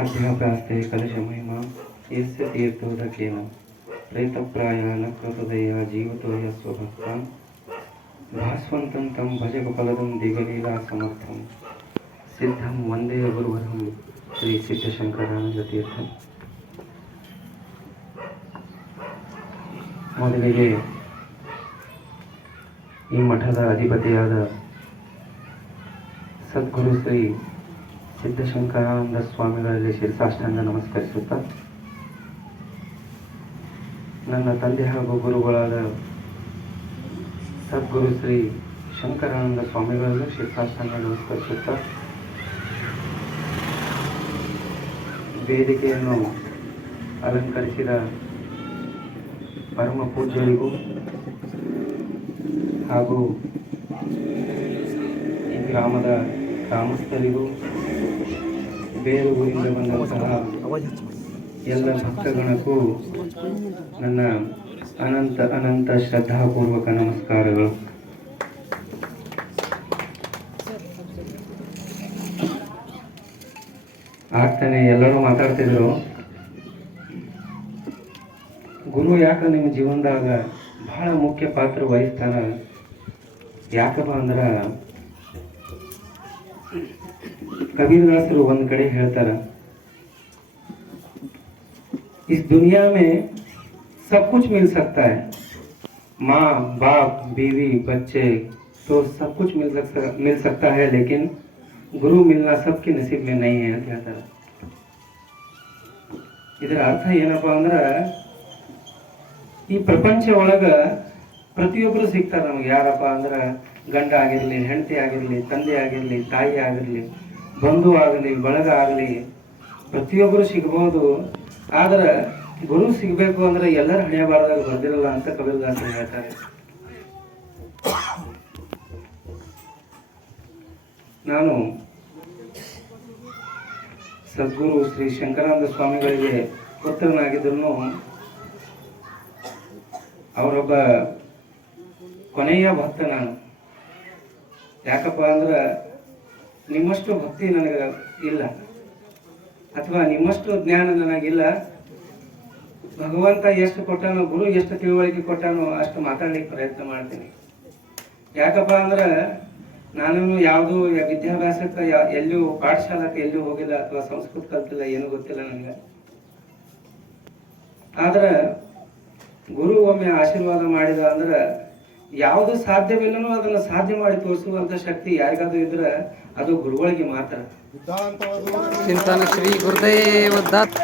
ಅಧ್ಯಾಪಾಸ್ತೆ ಕಲಶಮಹಿಮಾ ಯಸ್ಯ ತೀರ್ಥೋದಕೇನ ಪ್ರೇತಪ್ರಾಯ ನ ಕೃತದಯ ಜೀವತೋಯ ಸ್ವಭಕ್ತ ಭಾಸ್ವಂತಂ ತಂ ಭಜಗೋಪಾಲಂ ದಿಗಲೀಲಾ ಸಮರ್ಥಂ ಸಿದ್ಧಂ ವಂದೇ ಗುರುವರಂ ಶ್ರೀ ಸಿದ್ಧಶಂಕರಾನಂದ ತೀರ್ಥಂ. ಮೊದಲಿಗೆ ಈ ಮಠದ ಅಧಿಪತಿಯಾದ ಸದ್ಗುರು ಶ್ರೀ ಸಿದ್ಧಶಂಕರಾನಂದ ಸ್ವಾಮಿಗಳಲ್ಲಿ ಶಿರಸಾಷ್ಟಾಂಗ ನಮಸ್ಕರಿಸುತ್ತಾ, ನನ್ನ ತಂದೆ ಹಾಗೂ ಗುರುಗಳಾದ ಸದ್ಗುರು ಶ್ರೀ ಶಂಕರಾನಂದ ಸ್ವಾಮಿಗಳಲ್ಲೂ ಶಿರಸಾಷ್ಟಾಂಗ ನಮಸ್ಕರಿಸುತ್ತಾ, ವೇದಿಕೆಯನ್ನು ಅಲಂಕರಿಸಿದ ಪರಮ ಪೂಜ್ಯರಿಗೂ ಹಾಗೂ ಈ ಗ್ರಾಮದ ಗ್ರಾಮಸ್ಥರಿಗೂ ಬೇರೆ ಊರಿಂದ ಬಂದಂತಹ ಎಲ್ಲ ಭಕ್ತಗಣಕ್ಕೂ ನನ್ನ ಅನಂತ ಅನಂತ ಶ್ರದ್ಧಾಪೂರ್ವಕ ನಮಸ್ಕಾರಗಳು. ಆಗ್ತಾನೆ ಎಲ್ಲರೂ ಮಾತಾಡ್ತಿದ್ರು, ಗುರು ಯಾಕ ನಿಮ್ಮ ಜೀವನದಾಗ ಬಹಳ ಮುಖ್ಯ ಪಾತ್ರ ವಹಿಸ್ತಾನ. ಯಾಕಪ್ಪ ಅಂದ್ರೆ कबीरदासರು ಒಂದು ಕಡೆ ಹೇಳ್ತಾರ, इस दुनिया में सब कुछ मिल सकता है, माँ बाप बीवी बच्चे तो सब कुछ मिल सकता है, लेकिन गुरु मिलना सबके नसीब में नहीं है ಅಂತ ಹೇಳ್ತಾರ. ಇದರ ಅರ್ಥ ಏನಪ್ಪ ಅಂದ್ರೆ, ಈ ಪ್ರಪಂಚ ಒಳಗ ಪ್ರತಿಯೊಬ್ಬರು ಸಿಗ್ತಾರೆ ನಮ್ಗೆ. ಯಾರಪ್ಪ ಅಂದ್ರೆ ಗಂಡ ಆಗಿರ್ಲಿ, ಹೆಂಡತಿ ಆಗಿರ್ಲಿ, ತಂದೆ ಆಗಿರ್ಲಿ, ತಾಯಿ ಆಗಿರ್ಲಿ, ಬಂಧು ಆಗಲಿ, ಬಳಗ ಆಗಲಿ, ಪ್ರತಿಯೊಬ್ಬರು ಸಿಗಬಹುದು. ಆದ್ರೆ ಗುರು ಸಿಗಬೇಕು ಅಂದ್ರೆ ಎಲ್ಲರ ಹಣೆಯ ಬಾರದಾಗ ಬರ್ದಿರಲ್ಲ ಅಂತ ಕಬೀರದಾಸರು ಹೇಳ್ತಾರೆ. ನಾನು ಸದ್ಗುರು ಶ್ರೀ ಶಂಕರಾನಂದ ಸ್ವಾಮಿಗಳಿಗೆ ಪುತ್ರನಾಗಿದ್ರು ಅವರೊಬ್ಬ ಕೊನೆಯ ಭಕ್ತ ನಾನು. ಯಾಕಪ್ಪ ಅಂದ್ರೆ ನಿಮ್ಮಷ್ಟು ಭಕ್ತಿ ನನಗೆ ಇಲ್ಲ, ಅಥವಾ ನಿಮ್ಮಷ್ಟು ಜ್ಞಾನ ನನಗಿಲ್ಲ. ಭಗವಂತ ಎಷ್ಟು ಕೊಟ್ಟಾನೋ, ಗುರು ಎಷ್ಟು ತಿಳುವಳಿಕೆ ಕೊಟ್ಟಾನೋ ಅಷ್ಟು ಮಾತಾಡ್ಲಿಕ್ಕೆ ಪ್ರಯತ್ನ ಮಾಡ್ತೀನಿ. ಯಾಕಪ್ಪ ಅಂದ್ರೆ ನಾನು ಯಾವುದು ವಿದ್ಯಾಭ್ಯಾಸಕ್ಕೆ ಎಲ್ಲೂ ಪಾಠಶಾಲಕ್ಕೆ ಎಲ್ಲೂ ಹೋಗಿಲ್ಲ, ಅಥವಾ ಸಂಸ್ಕೃತ ಕಲ್ತಿಲ್ಲ, ಏನು ಗೊತ್ತಿಲ್ಲ ನನಗೆ. ಆದ್ರೆ ಗುರು ಒಮ್ಮೆ ಆಶೀರ್ವಾದ ಮಾಡಿದ ಅಂದ್ರೆ ಯಾವುದು ಸಾಧ್ಯವಿಲ್ಲನೋ ಅದನ್ನು ಸಾಧ್ಯ ಮಾಡಿ ತೋರಿಸುವಂತ ಶಕ್ತಿ ಯಾರಿಗಾದ್ರೂ ಇದ್ರೆ ಅದು ಗುರುಗಳಿಗೆ ಮಾತ್ರ. ಚಿಂತನ ಶ್ರೀ ಗುರುದೇವ ದತ್ತ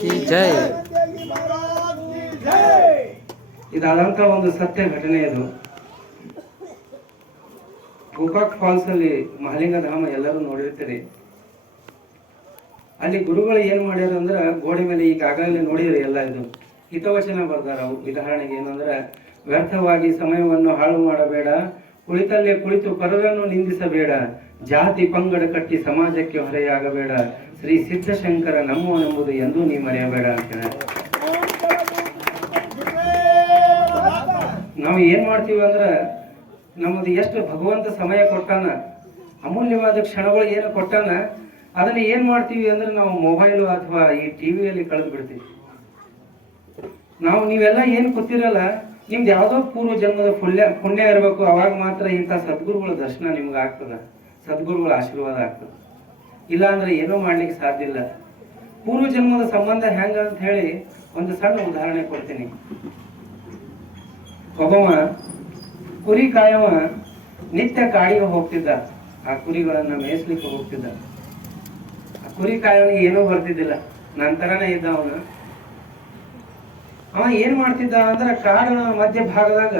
ಕಿ ಜೈ. ಇದಾದಂತ ಒಂದು ಸತ್ಯ ಘಟನೆ. ಇದು ಗೋಕಾಕ್ ಫಾಲ್ಸ್ ಅಲ್ಲಿ ಮಹಾಲಿಂಗ ಧಾಮ ಎಲ್ಲರೂ ನೋಡಿರ್ತೀರಿ. ಅಲ್ಲಿ ಗುರುಗಳು ಏನ್ ಮಾಡ್ಯಾರ ಅಂದ್ರ, ಗೋಡೆ ಮೇಲೆ ಈಗಾಗಲೇ ನೋಡಿರಿ ಎಲ್ಲ, ಇದು ಹಿತವಚನ ಬರ್ದಾರ. ಅವು ಉದಾಹರಣೆಗೆ ಏನಂದ್ರೆ, ವ್ಯರ್ಥವಾಗಿ ಸಮಯವನ್ನು ಹಾಳು ಮಾಡಬೇಡ, ಕುಳಿತಲ್ಲೇ ಕುಳಿತು ಪರರನ್ನು ನಿಂದಿಸಬೇಡ, ಜಾತಿ ಪಂಗಡ ಕಟ್ಟಿ ಸಮಾಜಕ್ಕೆ ಹೊರೆಯಾಗಬೇಡ, ಶ್ರೀ ಸಿದ್ಧಶಂಕರ ನಮ್ಮವನೆಂಬುದು ಎಂದೂ ನೀ ಮರೆಯಬೇಡ ಅಂತ. ನಾವು ಏನ್ ಮಾಡ್ತೀವಿ ಅಂದ್ರೆ, ನಮ್ಮದು ಎಷ್ಟು ಭಗವಂತ ಸಮಯ ಕೊಟ್ಟಾನ, ಅಮೂಲ್ಯವಾದ ಕ್ಷಣಗಳು ಏನು ಕೊಟ್ಟಾನ, ಅದನ್ನ ಏನ್ ಮಾಡ್ತೀವಿ ಅಂದ್ರೆ ನಾವು ಮೊಬೈಲು ಅಥವಾ ಈ ಟಿವಿಯಲ್ಲಿ ಕಳೆದು ಬಿಡ್ತೀವಿ. ನೀವೆಲ್ಲ ಏನ್ ಕೂತಿರಲ್ಲ, ನಿಮ್ದು ಯಾವ್ದೋ ಪೂರ್ವ ಜನ್ಮದ ಪುಣ್ಯ ಇರಬೇಕು. ಅವಾಗ ಮಾತ್ರ ಇಂಥ ಸದ್ಗುರುಗಳ ದರ್ಶನ ನಿಮ್ಗೆ ಆಗ್ತದ, ಸದ್ಗುರುಗಳ ಆಶೀರ್ವಾದ ಆಗ್ತದೆ. ಇಲ್ಲ ಅಂದ್ರೆ ಏನೂ ಮಾಡ್ಲಿಕ್ಕೆ ಸಾಧ್ಯ ಇಲ್ಲ. ಪೂರ್ವ ಜನ್ಮದ ಸಂಬಂಧ ಹೆಂಗ ಅಂತ ಹೇಳಿ ಒಂದು ಸಣ್ಣ ಉದಾಹರಣೆ ಕೊಡ್ತೀನಿ. ಒಬ್ಬವ ಕುರಿ ಕಾಯವ ನಿತ್ಯ ಕಾಡಿಗೆ ಹೋಗ್ತಿದ್ದ, ಆ ಕುರಿಗಳನ್ನ ಮೇಯಿಸ್ಲಿಕ್ಕೆ ಹೋಗ್ತಿದ್ದ. ಆ ಕುರಿ ಕಾಯವನಿಗೆ ಏನೂ ಬರ್ತಿದ್ದಿಲ್ಲ, ನನ್ನ ತರನೇ ಇದ್ದ ಅವನು. ಅವ ಏನ್ ಮಾಡ್ತಿದ್ದ ಅಂದ್ರೆ, ಕಾಡಿನ ಮಧ್ಯ ಭಾಗದಾಗ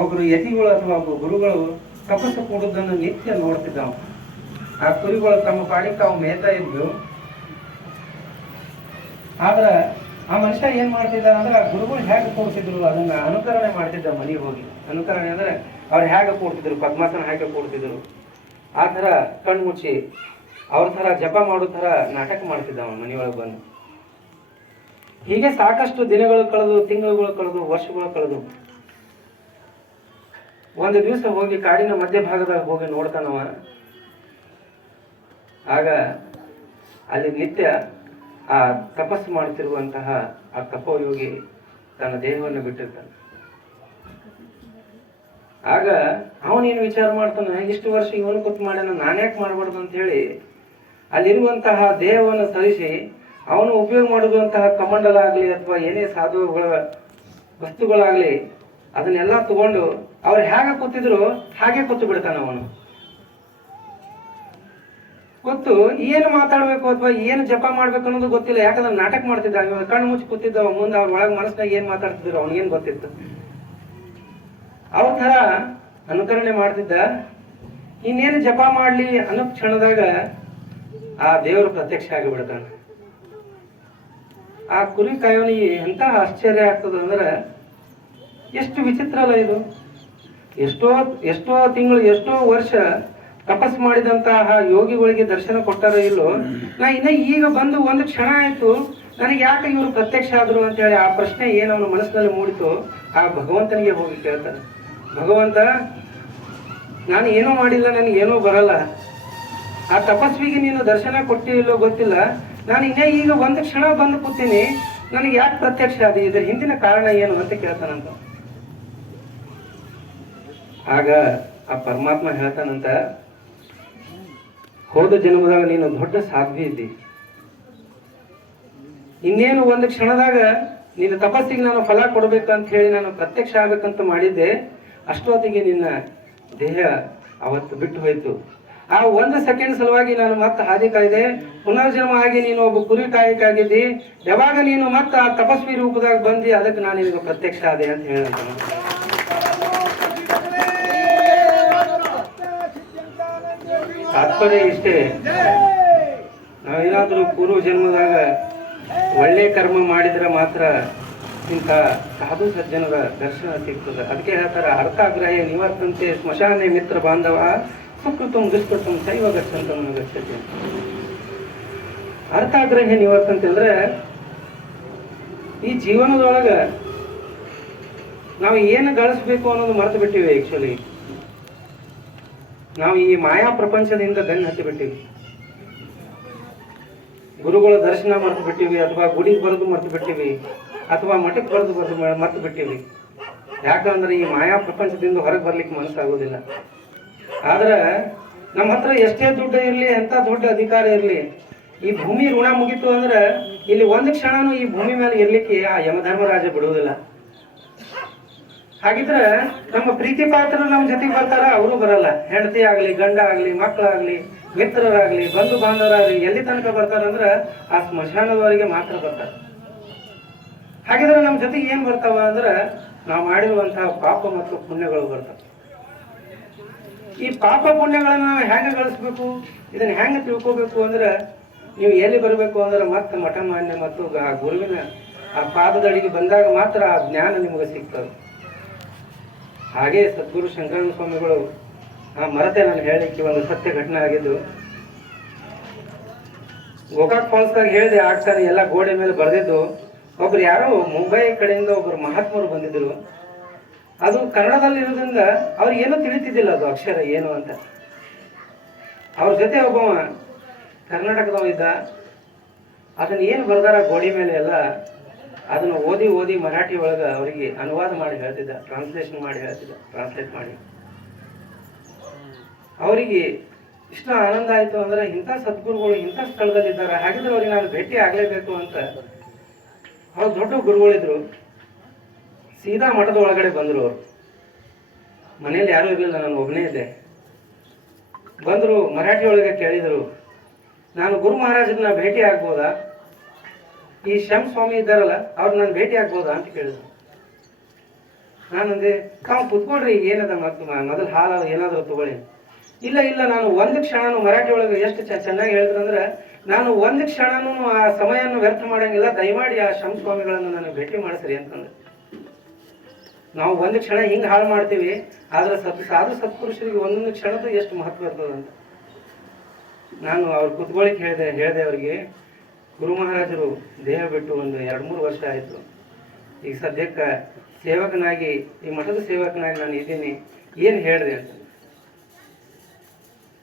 ಒಬ್ರು ಯತಿಗಳು ಅಥವಾ ಒಬ್ಬ ಗುರುಗಳು ತಪಸ್ಸು ಕೂಡುದನ್ನು ನಿತ್ಯ ನೋಡ್ತಿದ್ದ ಅವ. ಆ ಕುರಿಗಳು ತಮ್ಮ ಪಾಡಿಗೆ ತಾವು ಮೇಯ್ತಾ ಇದ್ವು. ಆದ್ರ ಆ ಮನುಷ್ಯ ಏನ್ ಮಾಡ್ತಿದ್ದ ಅಂದ್ರೆ, ಆ ಗುರುಗಳು ಹೇಗೆ ಕೂಡ್ತಿದ್ರು ಅದನ್ನ ಅನುಕರಣೆ ಮಾಡ್ತಿದ್ದ. ಮನೆಗೆ ಹೋಗಿ ಅನುಕರಣೆ ಅಂದ್ರೆ ಅವ್ರು ಹೇಗೆ ಕೂಡ್ತಿದ್ರು, ಪದ್ಮಾಸನ ಹೇಗೆ ಕೂಡ್ತಿದ್ರು ಆ ತರ ಕಣ್ಮುಚ್ಚಿ ಅವ್ರ ತರ ಜಪ ಮಾಡೋ ತರ ನಾಟಕ ಮಾಡ್ತಿದ್ದ ಅವನ ಮನೆಯೊಳಗೆ ಬಂದು. ಹೀಗೆ ಸಾಕಷ್ಟು ದಿನಗಳು ಕಳೆದು, ತಿಂಗಳುಗಳು ಕಳೆದು, ವರ್ಷಗಳು ಕಳೆದು, ಒಂದು ದಿವಸ ಹೋಗಿ ಕಾಡಿನ ಮಧ್ಯಭಾಗದಾಗ ಹೋಗಿ ನೋಡ್ತಾನವ. ಆಗ ಅಲ್ಲಿ ನಿತ್ಯ ಆ ತಪಸ್ಸು ಮಾಡುತ್ತಿರುವಂತಹ ಆ ತಪೋಯೋಗಿ ತನ್ನ ದೇಹವನ್ನು ಬಿಟ್ಟಿರ್ತಾನೆ. ಆಗ ಅವನೇನು ವಿಚಾರ ಮಾಡ್ತಾನೆ, ಇಷ್ಟು ವರ್ಷ ಇವನು ಕೂತು ಮಾಡ್ಯಾನ, ನಾನ್ಯಾಕೆ ಮಾಡಬಾರ್ದು ಅಂತ ಹೇಳಿ ಅಲ್ಲಿರುವಂತಹ ದೇಹವನ್ನು ಸರಿಸಿ ಅವನು ಉಪಯೋಗ ಮಾಡುವಂತಹ ಕಮಂಡಲ ಆಗಲಿ ಅಥವಾ ಏನೇ ಸಾಧುಗಳ ವಸ್ತುಗಳಾಗಲಿ ಅದನ್ನೆಲ್ಲ ತಗೊಂಡು ಅವ್ರು ಹೇಗೆ ಕೂತಿದ್ರು ಹಾಗೆ ಕೂತು ಬಿಡ್ತಾನೆ. ಅವನು ಗೊತ್ತು ಏನು ಮಾತಾಡ್ಬೇಕು ಅಥವಾ ಏನು ಜಪ ಮಾಡ್ಬೇಕು ಅನ್ನೋದು ಗೊತ್ತಿಲ್ಲ. ಯಾಕಂದ್ರೆ ನಾಟಕ ಮಾಡ್ತಿದ್ದ, ಕಣ್ಣು ಮುಚ್ಚಿ ಕೂತಿದ್ದವ, ಮುಂದೆ ಅವ್ರ ಒಳಗೆ ಮನಸ್ಸಿನಾಗ ಏನ್ ಮಾತಾಡ್ತಿದ್ರು ಅವನಿಗೇನು ಗೊತ್ತಿತ್ತು. ಅವ್ರ ತರ ಅನುಕರಣೆ ಮಾಡ್ತಿದ್ದ. ಇನ್ನೇನು ಜಪ ಮಾಡ್ಲಿ ಅನ್ನೋ ಕ್ಷಣದಾಗ ಆ ದೇವರು ಪ್ರತ್ಯಕ್ಷ ಆಗಿಬಿಡ್ತಾನೆ. ಆ ಕುರಿ ಕಾಯೋನಿಗೆ ಎಂತ ಆಶ್ಚರ್ಯ ಆಗ್ತದ ಅಂದ್ರೆ, ಎಷ್ಟು ವಿಚಿತ್ರ ಅಲ್ಲ ಇದು. ಎಷ್ಟೋ ತಿಂಗಳು ಎಷ್ಟೋ ವರ್ಷ ತಪಸ್ ಮಾಡಿದಂತಹ ಯೋಗಿಗಳಿಗೆ ದರ್ಶನ ಕೊಟ್ಟಾರ ಇಲ್ಲೋ, ನಾ ಇನ್ನ ಈಗ ಬಂದು ಒಂದು ಕ್ಷಣ ಆಯ್ತು, ನನಗೆ ಯಾಕೆ ಇವರು ಪ್ರತ್ಯಕ್ಷ ಆದ್ರು ಅಂತ ಹೇಳಿ ಆ ಪ್ರಶ್ನೆ ಏನು ಅವನ ಮನಸ್ಸಿನಲ್ಲಿ ಮೂಡಿತು, ಆ ಭಗವಂತನಿಗೆ ಹೋಗಿ ಕೇಳ್ತಾನೆ. ಭಗವಂತ, ನಾನು ಏನೂ ಮಾಡಿಲ್ಲ, ನನಗೇನೂ ಬರಲ್ಲ, ಆ ತಪಸ್ವಿಗೆ ನೀನು ದರ್ಶನ ಕೊಟ್ಟಿಲ್ಲೋ ಗೊತ್ತಿಲ್ಲ, ನಾನು ಇನ್ನೇ ಈಗ ಒಂದು ಕ್ಷಣ ಬಂದು ಕೂತೀನಿ, ನನಗೆ ಯಾಕೆ ಪ್ರತ್ಯಕ್ಷ ಆದಿ, ಇದ್ರ ಹಿಂದಿನ ಕಾರಣ ಏನು ಅಂತ ಕೇಳ್ತಾನಂತ. ಆಗ ಆ ಪರಮಾತ್ಮ ಹೇಳ್ತಾನಂತ, ಹೋದ ಜನ್ಮದಾಗ ನೀನು ದೊಡ್ಡ ಸಾಧ್ವಿ ಇದ್ದಿ, ಇನ್ನೇನು ಒಂದು ಕ್ಷಣದಾಗ ನಿನ್ನ ತಪಸ್ಸಿಗೆ ನಾನು ಫಲ ಕೊಡ್ಬೇಕಂತ ಹೇಳಿ ನಾನು ಪ್ರತ್ಯಕ್ಷ ಆಗ್ಬೇಕಂತ ಮಾಡಿದ್ದೆ, ಅಷ್ಟೊತ್ತಿಗೆ ನಿನ್ನ ದೇಹ ಅವತ್ತು ಬಿಟ್ಟು ಹೋಯ್ತು. ಆ ಒಂದು ಸೆಕೆಂಡ್ ಸಲುವಾಗಿ ನಾನು ಮತ್ತೆ ಹಾದಿ ಕಾಯ್ದೆ, ಪುನರ್ಜನ್ಮ ಆಗಿ ನೀನು ಒಬ್ಬ ಕುರಿ ಕಾಯಕಾಗಿದ್ದಿ, ಯಾವಾಗ ನೀನು ಮತ್ತೆ ಆ ತಪಸ್ವಿ ರೂಪದಾಗ ಬಂದಿ ಅದಕ್ಕೆ ನಾನು ನಿನಗೆ ಪ್ರತ್ಯಕ್ಷ ಆದೆ ಅಂತ ಹೇಳಿದ. ತಾತ್ಪರ್ಯ ಇಷ್ಟೇ, ನಾವೇನಾದ್ರೂ ಪೂರ್ವ ಜನ್ಮದಾಗ ಒಳ್ಳೆ ಕರ್ಮ ಮಾಡಿದ್ರೆ ಮಾತ್ರ ಇಂಥ ಸಾಧು ಸಜ್ಜನರ ದರ್ಶನ ಸಿಗ್ತದೆ. ಅದಕ್ಕೆ ಹೇಳ್ತಾರೆ, ಅರ್ಥಾಗ್ರಹ್ಯ ನಿವರ್ತಂತೆ ಸ್ಮಶಾನೆ ಮಿತ್ರ ಬಾಂಧವ ಸುಕೃತಂ ದುಷ್ಕೃತಂ ಶೈವ ಗಚ್ಚಂತ ಗಚ್ಚತೆ. ಅರ್ಥಾಗ್ರಹ್ಯ ನಿವರ್ತಂತೆ ಅಂದ್ರೆ ಈ ಜೀವನದೊಳಗ ನಾವು ಏನು ಗಳಿಸ್ಬೇಕು ಅನ್ನೋದು ಮರೆತು ಬಿಟ್ಟಿವಿ. ಆಕ್ಚುಲಿ ನಾವು ಈ ಮಾಯಾ ಪ್ರಪಂಚದಿಂದ ಬೆನ್ನು ಹತ್ತಿ ಬಿಟ್ಟಿವಿ. ಗುರುಗಳ ದರ್ಶನ ಮರೆತು ಬಿಟ್ಟಿವಿ, ಅಥವಾ ಗುಡಿಗೆ ಬರೆದು ಮರೆತು ಬಿಟ್ಟಿವಿ, ಅಥವಾ ಮಠಕ್ಕೆ ಬರೆದು ಮರೆತು ಬಿಟ್ಟಿವಿ. ಯಾಕಂದ್ರೆ ಈ ಮಾಯಾ ಪ್ರಪಂಚದಿಂದ ಹೊರಗೆ ಬರ್ಲಿಕ್ಕೆ ಮನಸ್ಸಾಗೋದಿಲ್ಲ. ಆದ್ರೆ ನಮ್ಮ ಹತ್ರ ಎಷ್ಟೇ ದುಡ್ಡು ಇರಲಿ, ಎಂತ ದೊಡ್ಡ ಅಧಿಕಾರ ಇರಲಿ, ಈ ಭೂಮಿ ಋಣ ಮುಗಿತು ಅಂದ್ರೆ ಇಲ್ಲಿ ಒಂದು ಕ್ಷಣನೂ ಈ ಭೂಮಿ ಮೇಲೆ ಇರ್ಲಿಕ್ಕೆ ಆ ಯಮಧರ್ಮರಾಜ ಬಿಡುವುದಿಲ್ಲ. ಹಾಗಿದ್ರೆ ನಮ್ಮ ಪ್ರೀತಿ ಪಾತ್ರರು ನಮ್ಮ ಜೊತೆಗೆ ಬರ್ತಾರ, ಅವರು ಬರಲ್ಲ. ಹೆಂಡತಿ ಆಗ್ಲಿ, ಗಂಡ ಆಗ್ಲಿ, ಮಕ್ಕಳಾಗ್ಲಿ, ಮಿತ್ರರಾಗ್ಲಿ, ಬಂಧು ಬಾಂಧವರಾಗ್ಲಿ ಎಲ್ಲಿ ತನಕ ಬರ್ತಾರಂದ್ರ ಆ ಸ್ಮಶಾನದವರೆಗೆ ಮಾತ್ರ ಬರ್ತಾರೆ. ಹಾಗಿದ್ರೆ ನಮ್ಮ ಜೊತೆಗೆ ಏನ್ ಬರ್ತಾವ ಅಂದ್ರೆ ನಾವು ಮಾಡಿರುವಂತಹ ಪಾಪ ಮತ್ತು ಪುಣ್ಯಗಳು ಬರ್ತಾವ. ಈ ಪಾಪ ಪುಣ್ಯಗಳನ್ನ ನಾವು ಹೆಂಗೆ ಗಳಿಸ್ಬೇಕು, ಇದನ್ನ ಹೆಂಗೆ ತಿಳ್ಕೋಬೇಕು ಅಂದ್ರೆ ನೀವು ಎಲ್ಲಿ ಬರಬೇಕು ಅಂದ್ರೆ ಮತ್ತೆ ಮಠ ಮಾನ್ಯ ಮತ್ತು ಆ ಗುರುವಿನ ಆ ಪಾದದಡಿಗೆ ಬಂದಾಗ ಮಾತ್ರ ಆ ಜ್ಞಾನ ನಿಮಗೆ ಸಿಗ್ತದೆ. ಹಾಗೆ ಸದ್ಗುರು ಶಂಕರಾನಂದ ಸ್ವಾಮಿಗಳು, ಮರತೆ ನಾನು ಹೇಳಲಿಕ್ಕೆ ಒಂದು ಸತ್ಯ ಘಟನೆ ಆಗಿದ್ದು, ಗೋಕಾಕ್ ಫಾಲ್ಸ್ದಾಗ ಹೇಳಿದೆ ಆಗ್ತಾನೆ ಎಲ್ಲ ಗೋಡೆ ಮೇಲೆ ಬರೆದಿದ್ದು. ಒಬ್ರು ಯಾರೋ ಮುಂಬೈ ಕಡೆಯಿಂದ ಒಬ್ರು ಮಹಾತ್ಮರು ಬಂದಿದ್ರು. ಅದು ಕನ್ನಡದಲ್ಲಿ ಇರೋದ್ರಿಂದ ಅವ್ರಿಗೆ ಏನೂ ತಿಳಿತಿದ್ದಿಲ್ಲ ಅದು ಅಕ್ಷರ ಏನು ಅಂತ. ಅವ್ರ ಜೊತೆ ಒಬ್ಬ ಕರ್ನಾಟಕದವ ಇದ್ದ. ಅದನ್ನ ಏನು ಬರ್ದಾರ ಗೋಡೆ ಮೇಲೆ ಎಲ್ಲ ಅದನ್ನು ಓದಿ ಮರಾಠಿ ಒಳಗೆ ಅವರಿಗೆ ಅನುವಾದ ಮಾಡಿ ಹೇಳ್ತಿದ್ದ, ಟ್ರಾನ್ಸ್ಲೇಟ್ ಮಾಡಿ. ಅವರಿಗೆ ಇಷ್ಟ ಆನಂದ ಆಯ್ತು ಅಂದ್ರೆ ಇಂಥ ಸದ್ಗುರುಗಳು ಇಂಥ ಸ್ಥಳದಲ್ಲಿದ್ದಾರೆ, ಹಾಗಿದ್ರೆ ಅವ್ರಿಗೆ ನಾನು ಭೇಟಿ ಆಗ್ಲೇಬೇಕು ಅಂತ. ಅವ್ರು ದೊಡ್ಡ ಗುರುಗಳಿದ್ರು. ಸೀದಾ ಮಠದ ಒಳಗಡೆ ಬಂದ್ರು. ಅವರು ಮನೇಲಿ ಯಾರೂ ಇರಲಿಲ್ಲ, ನಾನು ಒಬ್ಬನೇ ಇದ್ದೆ. ಬಂದ್ರು, ಮರಾಠಿ ಒಳಗೆ ಕೇಳಿದ್ರು, ನಾನು ಗುರು ಮಹಾರಾಜರನ್ನ ಭೇಟಿ ಆಗ್ಬೋದಾ, ಈ ಶಂ ಸ್ವಾಮಿ ಇದ್ದಾರಲ್ಲ ಅವ್ರು ನಾನು ಭೇಟಿ ಆಗ್ಬೋದಾ ಅಂತ ಕೇಳಿದ್ರು. ನಾನಂದೆ, ತಾವು ಕುತ್ಕೊಳ್ರಿ, ಏನದ ಮೊದಲು ಹಾಲು ಏನಾದರೂ ತಗೊಳ್ಳಿ. ಇಲ್ಲ ನಾನು ಒಂದು ಕ್ಷಣನೂ, ಮರಾಠಿ ಒಳಗೆ ಎಷ್ಟು ಚೆನ್ನಾಗಿ ಹೇಳಿದ್ರಂದ್ರೆ, ನಾನು ಒಂದು ಕ್ಷಣನೂ ಆ ಸಮಯವನ್ನು ವ್ಯರ್ಥ ಮಾಡಂಗಿಲ್ಲ, ದಯಮಾಡಿ ಆ ಶಂ ಸ್ವಾಮಿಗಳನ್ನು ನನಗೆ ಭೇಟಿ ಮಾಡಿಸ್ರಿ ಅಂತಂದ್ರೆ. ನಾವು ಒಂದು ಕ್ಷಣ ಹಿಂಗೆ ಹಾಳು ಮಾಡ್ತೀವಿ, ಆದ್ರೆ ಸಾಧು ಸತ್ಪುರುಷರಿಗೆ ಒಂದೊಂದು ಕ್ಷಣದ ಎಷ್ಟು ಮಹತ್ವ ಇರ್ತದಂತ. ನಾನು ಅವ್ರು ಕುತ್ಕೊಳ್ಳಿಕ್ಕೆ ಹೇಳಿದೆ ಅವರಿಗೆ, ಗುರು ಮಹಾರಾಜರು ದೇಹ ಬಿಟ್ಟು ಒಂದು 2-3 ವರ್ಷ ಆಯಿತು. ಈಗ ಸದ್ಯಕ್ಕೆ ಸೇವಕನಾಗಿ, ಈ ಮಠದ ಸೇವಕನಾಗಿ ನಾನು ಇದ್ದೀನಿ, ಏನು ಹೇಳಿದೆ ಅಂತ.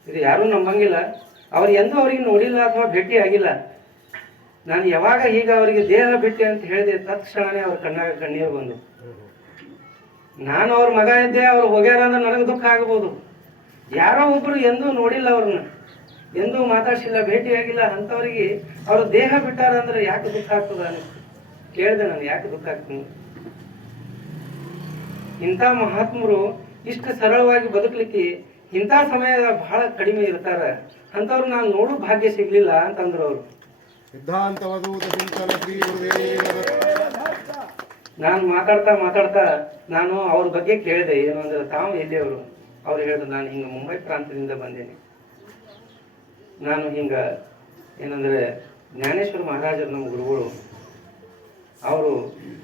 ಇದು ಯಾರೂ ನಂಬಂಗಿಲ್ಲ. ಅವ್ರು ಎಂದೂ ಅವ್ರಿಗೆ ನೋಡಿಲ್ಲ ಅಥವಾ ಭೇಟಿ ಆಗಿಲ್ಲ. ನಾನು ಯಾವಾಗ ಈಗ ಅವರಿಗೆ ದೇಹ ಬಿಟ್ಟೆ ಅಂತ ಹೇಳಿದೆ ತಕ್ಷಣನೇ ಅವ್ರ ಕಣ್ಣಾಗ ಕಣ್ಣೀರು ಬಂದು. ನಾನು ಅವ್ರ ಮಗ ಇದ್ದೆ, ಅವ್ರು ಹೋಗ್ಯಾರ ಅಂದ್ರೆ ನನಗೆ ದುಃಖ ಆಗ್ಬೋದು. ಯಾರೋ ಒಬ್ರು ಎಂದೂ ನೋಡಿಲ್ಲ ಅವ್ರನ್ನ, ಎಂದೂ ಮಾತಾಡ್ಸಿಲ್ಲ, ಭೇಟಿ ಆಗಿಲ್ಲ ಅಂಥವ್ರಿಗೆ ಅವ್ರ ದೇಹ ಬಿಟ್ಟಾರ ಅಂದ್ರೆ ಯಾಕೆ ದುಃಖ ಆಗ್ತದ ಅನಿಸ್ತು. ಕೇಳಿದೆ ನಾನು, ಯಾಕೆ ದುಃಖ ಆಗ್ತೀನಿ? ಇಂಥ ಮಹಾತ್ಮರು ಇಷ್ಟು ಸರಳವಾಗಿ ಬದುಕಲಿಕ್ಕೆ ಇಂಥ ಸಮಯ ಬಹಳ ಕಡಿಮೆ ಇರ್ತಾರ. ಅಂಥವ್ರು ನಾನು ನೋಡೋ ಭಾಗ್ಯ ಸಿಗ್ಲಿಲ್ಲ ಅಂತಂದ್ರು ಅವರು. ನಾನು ಮಾತಾಡ್ತಾ ನಾನು ಅವ್ರ ಬಗ್ಗೆ ಕೇಳಿದೆ, ಏನು ಅಂದ್ರೆ ತಾವು ಎಲ್ಲಿ ಅವರು? ಅವ್ರು ಹೇಳಿದ್ರು, ನಾನು ಹಿಂಗೆ ಮುಂಬೈ ಪ್ರಾಂತ್ಯದಿಂದ ಬಂದೇನೆ. ನಾನು ಹಿಂಗೆ ಏನಂದ್ರೆ ಜ್ಞಾನೇಶ್ವರ ಮಹಾರಾಜರು ನಮ್ಮ ಗುರುಗಳು, ಅವರು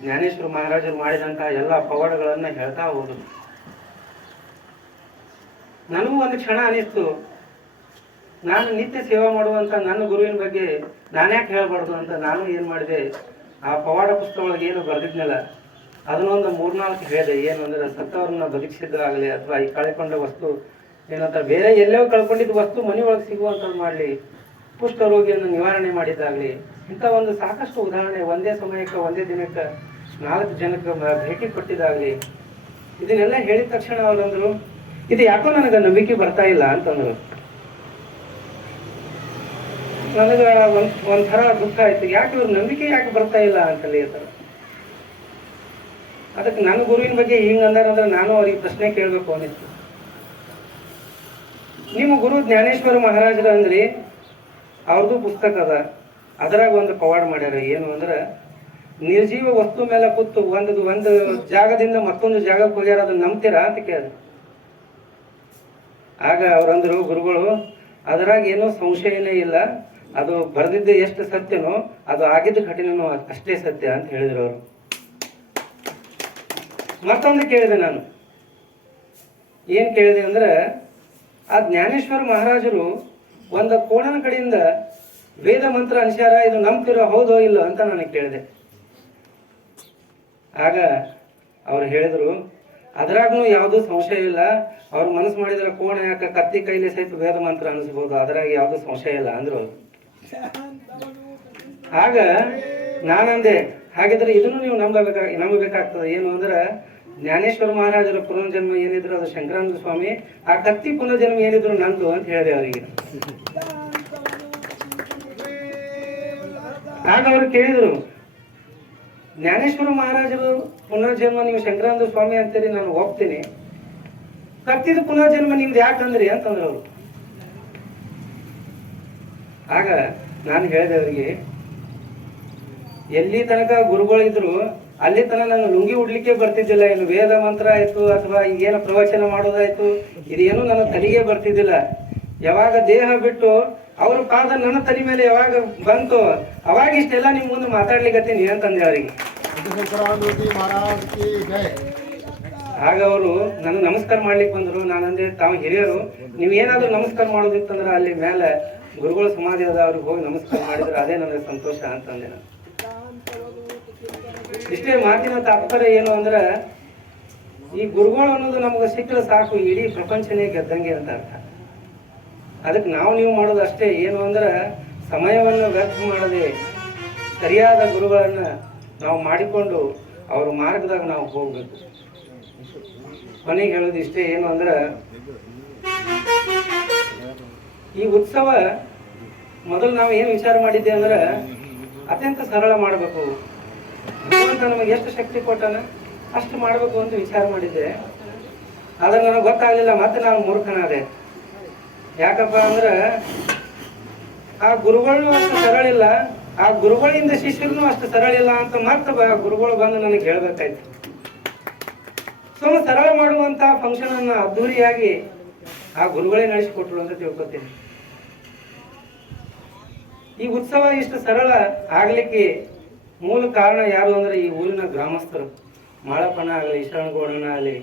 ಜ್ಞಾನೇಶ್ವರ ಮಹಾರಾಜರು ಮಾಡಿದಂಥ ಎಲ್ಲ ಪವಾಡಗಳನ್ನು ಹೇಳ್ತಾ ಹೋದ್ರು. ನನಗೂ ಒಂದು ಕ್ಷಣ ಅನಿಸ್ತು, ನಾನು ನಿತ್ಯ ಸೇವೆ ಮಾಡುವಂಥ ನನ್ನ ಗುರುವಿನ ಬಗ್ಗೆ ನಾನ್ಯಾಕೆ ಹೇಳ್ಬಾರ್ದು ಅಂತ ನಾನು ಏನು ಮಾಡಿದೆ, ಆ ಪವಾಡ ಪುಸ್ತಕ ಒಳಗೆ ಏನು ಬರೆದಿದ್ನಲ್ಲ ಅದನ್ನೊಂದು 3-4 ಹೇಳಿದೆ. ಏನು ಅಂದರೆ ಸತ್ತವ್ರನ್ನ ಬದುಕಿಸಿದ್ರಾಗಲಿ ಅಥವಾ ಈ ಕಳ್ಕೊಂಡ ವಸ್ತು ಏನಂತ ಬೇರೆ ಎಲ್ಲೋ ಕಳ್ಕೊಂಡಿದ್ದ ವಸ್ತು ಮನೆಯೊಳಗೆ ಸಿಗುವಂಥದ್ದು ಮಾಡಲಿ, ಕುಷ್ಠರೋಗಿಯನ್ನು ನಿವಾರಣೆ ಮಾಡಿದ್ದಾಗಲಿ, ಇಂಥ ಒಂದು ಸಾಕಷ್ಟು ಉದಾಹರಣೆ ಒಂದೇ ಸಮಯಕ್ಕೆ ಒಂದೇ ದಿನಕ್ಕೆ 4 ಜನಕ್ಕೆ ಭೇಟಿ ಕೊಟ್ಟಿದ್ದಾಗಲಿ. ಇದನ್ನೆಲ್ಲ ಹೇಳಿದ ತಕ್ಷಣ ಅವರಂದ್ರು, ಇದು ಯಾಕೋ ನನಗೆ ನಂಬಿಕೆ ಬರ್ತಾ ಇಲ್ಲ ಅಂತಂದ್ರು. ನನಗೆ ಒಂಥರ ದುಃಖ ಆಯ್ತು, ಯಾಕೆ ಇವ್ರ ನಂಬಿಕೆ ಯಾಕೆ ಬರ್ತಾ ಇಲ್ಲ ಅಂತಲ್ಲಿ ಥರ. ಅದಕ್ಕೆ ನನ್ನ ಗುರುವಿನ ಬಗ್ಗೆ ಹಿಂಗೆ ಅಂದಾರಂದ್ರೆ ನಾನು ಅವ್ರಿಗೆ ಪ್ರಶ್ನೆ ಕೇಳಬೇಕು ಅನ್ನಿಸ್ತು. ನಿಮ್ಮ ಗುರು ಜ್ಞಾನೇಶ್ವರ ಮಹಾರಾಜರ ಅಂದ್ರಿ, ಅವ್ರದ್ದು ಪುಸ್ತಕ ಅದ, ಅದರಾಗ ಒಂದು ಪವಾಡ ಮಾಡ್ಯಾರ. ಏನು ಅಂದ್ರೆ ನಿರ್ಜೀವ ವಸ್ತು ಮೇಲೆ ಕೂತು ಒಂದು ಜಾಗದಿಂದ ಮತ್ತೊಂದು ಜಾಗಕ್ಕೆ ಹೋಗ್ಯಾರ, ಅದನ್ನ ನಂಬ್ತೀರಾ ಅಂತ ಕೇಳಿದ್ರು. ಆಗ ಅವ್ರಂದ್ರು, ಗುರುಗಳು ಅದರಾಗ ಏನೋ ಸಂಶಯನೇ ಇಲ್ಲ, ಅದು ಬರೆದಿದ್ದು ಎಷ್ಟು ಸತ್ಯನೋ ಅದು ಆಗಿದ್ದ ಘಟನೆನೂ ಅಷ್ಟೇ ಸತ್ಯ ಅಂತ ಹೇಳಿದ್ರು ಅವರು. ಮತ್ತೊಂದು ಕೇಳಿದೆ ನಾನು, ಏನು ಕೇಳಿದೆ ಅಂದ್ರೆ ಆ ಜ್ಞಾನೇಶ್ವರ ಮಹಾರಾಜರು ಒಂದು ಕೋಣನ ಕಡೆಯಿಂದ ವೇದ ಮಂತ್ರ ಅನುಸಾರ ಇದು ನಂಬ್ತಿರೋ ಹೌದೋ ಇಲ್ಲೋ ಅಂತ ನನಗೆ ಕೇಳಿದೆ. ಆಗ ಅವ್ರು ಹೇಳಿದ್ರು, ಅದ್ರಾಗೂ ಯಾವುದೂ ಸಂಶಯ ಇಲ್ಲ, ಅವ್ರು ಮನಸ್ಸು ಮಾಡಿದ್ರೆ ಕೋಣ ಯಾಕೆ ಕತ್ತಿ ಕೈಲಿ ಸಹಿತ ವೇದ ಮಂತ್ರ ಅನಿಸ್ಬೋದು, ಅದ್ರಾಗ ಯಾವುದೂ ಸಂಶಯ ಇಲ್ಲ ಅಂದ್ರು ಅವರು. ಆಗ ನಾನಂದೆ, ಹಾಗಿದ್ರೆ ಇದನ್ನು ನೀವು ನಂಬಬೇಕಾಗ್ತದೆ. ಏನು ಅಂದ್ರೆ ಜ್ಞಾನೇಶ್ವರ ಮಹಾರಾಜರ ಪುನರ್ಜನ್ಮ ಏನಿದ್ರು ಅದು ಶಂಕರಾನಂದ ಸ್ವಾಮಿ, ಆ ಕತ್ತಿ ಪುನರ್ಜನ್ಮ ಏನಿದ್ರು ನಂದು ಅಂತ ಹೇಳಿದೆ ಅವರಿಗೆ. ಆಗ ಅವ್ರು ಕೇಳಿದ್ರು, ಜ್ಞಾನೇಶ್ವರ ಮಹಾರಾಜರು ಪುನರ್ಜನ್ಮ ನೀವು ಶಂಕರಾನಂದ ಸ್ವಾಮಿ ಅಂತೀರಿ, ನಾನು ಹೋಗ್ತೀನಿ, ಕತ್ತಿದ ಪುನರ್ಜನ್ಮ ನಿಮ್ದು ಯಾಕಂದ್ರಿ ಅಂತಂದ್ರು ಅವರು. ಆಗ ನಾನು ಹೇಳಿದೆ ಅವರಿಗೆ, ಎಲ್ಲಿ ತನಕ ಗುರುಗಳಿದ್ರು ಅಲ್ಲಿ ತನಕ ನಾನು ಲುಂಗಿ ಉಡ್ಲಿಕ್ಕೆ ಬರ್ತಿದ್ದಿಲ್ಲ. ಏನು ವೇದ ಮಂತ್ರ ಆಯ್ತು ಅಥವಾ ಈಗೇನು ಪ್ರವಚನ ಮಾಡೋದಾಯ್ತು, ಇದೇನು ನನ್ನ ತಲೆಗೆ ಬರ್ತಿದ್ದಿಲ್ಲ. ಯಾವಾಗ ದೇಹ ಬಿಟ್ಟು ಅವ್ರ ಪಾದ ನನ್ನ ತಲೆ ಮೇಲೆ ಯಾವಾಗ ಬಂತು ಅವಾಗ ಇಷ್ಟೆಲ್ಲ ನಿಮ್ ಮುಂದೆ ಮಾತಾಡ್ಲಿಕ್ಕತ್ತೀನಿ ಅಂತಂದೆ ಅವರಿಗೆ. ಆಗ ಅವರು ನನ್ನ ನಮಸ್ಕಾರ ಮಾಡ್ಲಿಕ್ಕೆ ಬಂದ್ರು. ನಾನಂದೆ, ತಾವು ಹಿರಿಯರು, ನೀವೇನಾದ್ರೂ ನಮಸ್ಕಾರ ಮಾಡೋದಿತ್ತಂದ್ರೆ ಅಲ್ಲಿ ಮೇಲೆ ಗುರುಗಳ ಸಮಾಧಿ ಅದ, ಅವ್ರಿಗೆ ಹೋಗಿ ನಮಸ್ಕಾರ ಮಾಡಿದ್ರೆ ಅದೇ ನನಗೆ ಸಂತೋಷ ಅಂತಂದೆ ನಾನು. ಇಷ್ಟೇ ಮಾತಿನ ತಾತ್ಪರ್ಯ ಏನು ಅಂದ್ರೆ, ಈ ಗುರುಗಳು ಅನ್ನೋದು ನಮ್ಗೆ ಸಿಕ್ಕರೆ ಸಾಕು, ಇಡೀ ಪ್ರಪಂಚನೇ ಗೆದ್ದಂಗೆ ಅಂತ ಅರ್ಥ. ಅದಕ್ಕೆ ನೀವು ಮಾಡೋದು ಅಷ್ಟೇ, ಏನು ಅಂದ್ರೆ ಸಮಯವನ್ನು ವ್ಯರ್ಥ ಮಾಡದೆ ಸರಿಯಾದ ಗುರುಗಳನ್ನ ನಾವು ಮಾಡಿಕೊಂಡು ಅವ್ರ ಮಾರ್ಗದಾಗ ನಾವು ಹೋಗ್ಬೇಕು. ಕೊನೆಗೆ ಹೇಳೋದು ಇಷ್ಟೇ, ಏನು ಅಂದ್ರೆ ಈ ಉತ್ಸವ ಮೊದಲು ನಾವು ಏನು ವಿಚಾರ ಮಾಡಿದ್ದೆ ಅಂದ್ರೆ ಅತ್ಯಂತ ಸರಳ ಮಾಡಬೇಕು, ಭಗವಂತ ನಮಗೆ ಎಷ್ಟು ಶಕ್ತಿ ಕೊಟ್ಟಾನ ಅಷ್ಟು ಮಾಡಬೇಕು ಅಂತ ವಿಚಾರ ಮಾಡಿದ್ದೆ. ಆದ್ರೆ ನನಗೆ ಗೊತ್ತಾಗಲಿಲ್ಲ, ಮತ್ತೆ ನಾನು ಮೂರ್ಖನಾದೆ. ಯಾಕಪ್ಪ ಅಂದ್ರೆ ಆ ಗುರುಗಳು ಅಷ್ಟು ಸರಳ ಇಲ್ಲ, ಆ ಗುರುಗಳಿಂದ ಶಿಷ್ಯರು ಅಷ್ಟು ಸರಳ ಇಲ್ಲ ಅಂತ ಮತ್ತೆ ಗುರುಗಳು ಬಂದು ನನಗೆ ಹೇಳ್ಬೇಕಾಯ್ತು. ಸರಳ ಮಾಡುವಂತ ಫಂಕ್ಷನ್ ಅನ್ನ ಅದ್ದೂರಿಯಾಗಿ ಆ ಗುರುಗಳೇ ನಡೆಸಿಕೊಟ್ರು ಅಂತ ತಿಳ್ಕೊತೀನಿ. ಈ ಉತ್ಸವ ಇಷ್ಟು ಸರಳ ಆಗ್ಲಿಕ್ಕೆ ಮೂಲ ಕಾರಣ ಯಾರು ಅಂದ್ರೆ ಈ ಊರಿನ ಗ್ರಾಮಸ್ಥರು. ಮಾಳಪ್ಪನ ಆಗಲಿ, ಶರಣಗೌಡನ ಆಗಲಿ,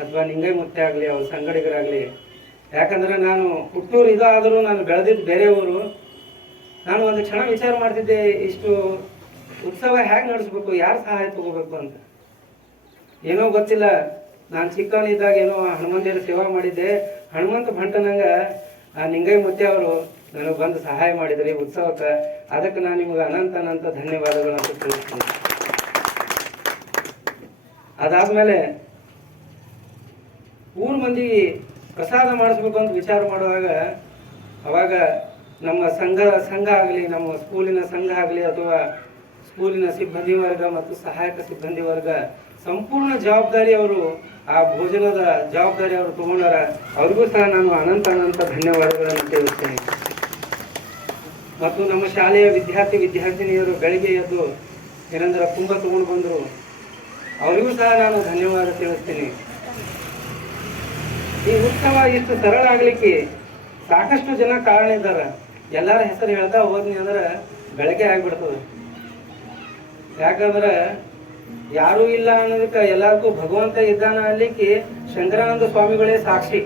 ಅಥವಾ ನಿಂಗೈ ಮುತ್ತೆ ಆಗಲಿ, ಅವ್ರ ಸಂಗಡಿಗರಾಗಲಿ. ಯಾಕಂದ್ರೆ ನಾನು ಹುಟ್ಟೂರು ಇದಾದರೂ ನಾನು ಬೆಳೆದಿದ್ದು ಬೇರೆ ಊರು. ನಾನು ಒಂದು ಕ್ಷಣ ವಿಚಾರ ಮಾಡ್ತಿದ್ದೆ, ಇಷ್ಟು ಉತ್ಸವ ಹೇಗೆ ನಡೆಸ್ಬೇಕು, ಯಾರು ಸಹಾಯ ತಗೋಬೇಕು ಅಂತ. ಏನೋ ಗೊತ್ತಿಲ್ಲ, ನಾನು ಚಿಕ್ಕವನಿದ್ದಾಗ ಏನೋ ಹನುಮಂತೇರ ಸೇವಾ ಮಾಡಿದ್ದೆ. ಹನುಮಂತ ಭಂಟನಂಗ ಆ ನಿಂಗೈ ಮುತ್ತೆ ಅವರು ನನಗೆ ಬಂದು ಸಹಾಯ ಮಾಡಿದ್ರಿ ಉತ್ಸವಕ್ಕೆ. ಅದಕ್ಕೆ ನಾನು ನಿಮಗೆ ಅನಂತ ಧನ್ಯವಾದಗಳನ್ನು ತಿಳಿಸ್ತೀನಿ. ಅದಾದ್ಮೇಲೆ ಊರ್ ಮಂದಿಗೆ ಪ್ರಸಾದ ಮಾಡಿಸ್ಬೇಕು ಅಂತ ವಿಚಾರ ಮಾಡುವಾಗ ಅವಾಗ ನಮ್ಮ ಸಂಘ ಆಗಲಿ, ನಮ್ಮ ಸ್ಕೂಲಿನ ಸಂಘ ಆಗಲಿ ಅಥವಾ ಸ್ಕೂಲಿನ ಸಿಬ್ಬಂದಿ ವರ್ಗ ಮತ್ತು ಸಹಾಯಕ ಸಿಬ್ಬಂದಿ ವರ್ಗ ಸಂಪೂರ್ಣ ಜವಾಬ್ದಾರಿ ಅವರು ಆ ಭೋಜನದ ಜವಾಬ್ದಾರಿ ಅವರು ತಗೊಂಡಾರ. ಅವ್ರಿಗೂ ಸಹ ನಾನು ಅನಂತ ಧನ್ಯವಾದಗಳನ್ನು ತಿಳಿಸ್ತೇನೆ. ಮತ್ತು ನಮ್ಮ ಶಾಲೆಯ ವಿದ್ಯಾರ್ಥಿನಿಯರು ಬೆಳಿಗ್ಗೆ ಎದ್ದು ಏನಂದ್ರೆ ಕುಂಭ ತಗೊಂಡು ಬಂದರು, ಅವರಿಗೂ ಸಹ ನಾನು ಧನ್ಯವಾದ ತಿಳಿಸ್ತೀನಿ. ಈ ಉತ್ಸವ ಇಷ್ಟು ಸರಳ ಆಗ್ಲಿಕ್ಕೆ ಸಾಕಷ್ಟು ಜನ ಕಾರಣ ಇದ್ದಾರೆ. ಎಲ್ಲರ ಹೆಸರು ಹೇಳ್ತಾ ಹೋದ್ನಿ ಅಂದ್ರೆ ಬೆಳಗ್ಗೆ ಆಗ್ಬಿಡ್ತದೆ. ಯಾಕಂದ್ರೆ ಯಾರೂ ಇಲ್ಲ ಅನ್ನೋದಕ್ಕೆ ಎಲ್ಲರಿಗೂ ಭಗವಂತ ಇದ್ದಾನ ಅನ್ಲಿಕ್ಕೆ ಶಂಕರಾನಂದ ಸ್ವಾಮಿಗಳೇ ಸಾಕ್ಷಿ.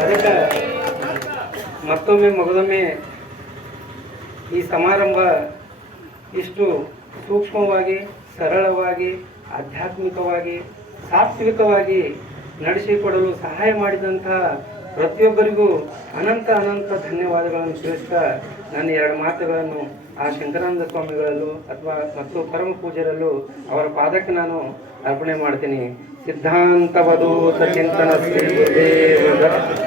ಅದಕ್ಕೆ ಮಗದೊಮ್ಮೆ ಈ ಸಮಾರಂಭ ಇಷ್ಟು ಸೂಕ್ಷ್ಮವಾಗಿ, ಸರಳವಾಗಿ, ಆಧ್ಯಾತ್ಮಿಕವಾಗಿ, ಸಾತ್ವಿಕವಾಗಿ ನಡೆಸಿಕೊಡಲು ಸಹಾಯ ಮಾಡಿದಂತಹ ಪ್ರತಿಯೊಬ್ಬರಿಗೂ ಅನಂತ ಧನ್ಯವಾದಗಳನ್ನು ತಿಳಿಸ್ತಾ ನನ್ನ ಎರಡು ಮಾತುಗಳನ್ನು ಆ ಶಂಕರಾನಂದ ಸ್ವಾಮಿಗಳಲ್ಲೂ ಮತ್ತು ಪರಮ ಪೂಜ್ಯರಲ್ಲೂ ಅವರ ಪಾದಕ್ಕೆ ನಾನು ಅರ್ಪಣೆ ಮಾಡ್ತೀನಿ. ಸಿದ್ಧಾಂತವಧೂತ ಚಿಂತನ ಶ್ರೀ ಗುರುದೇವ ದತ್ತ.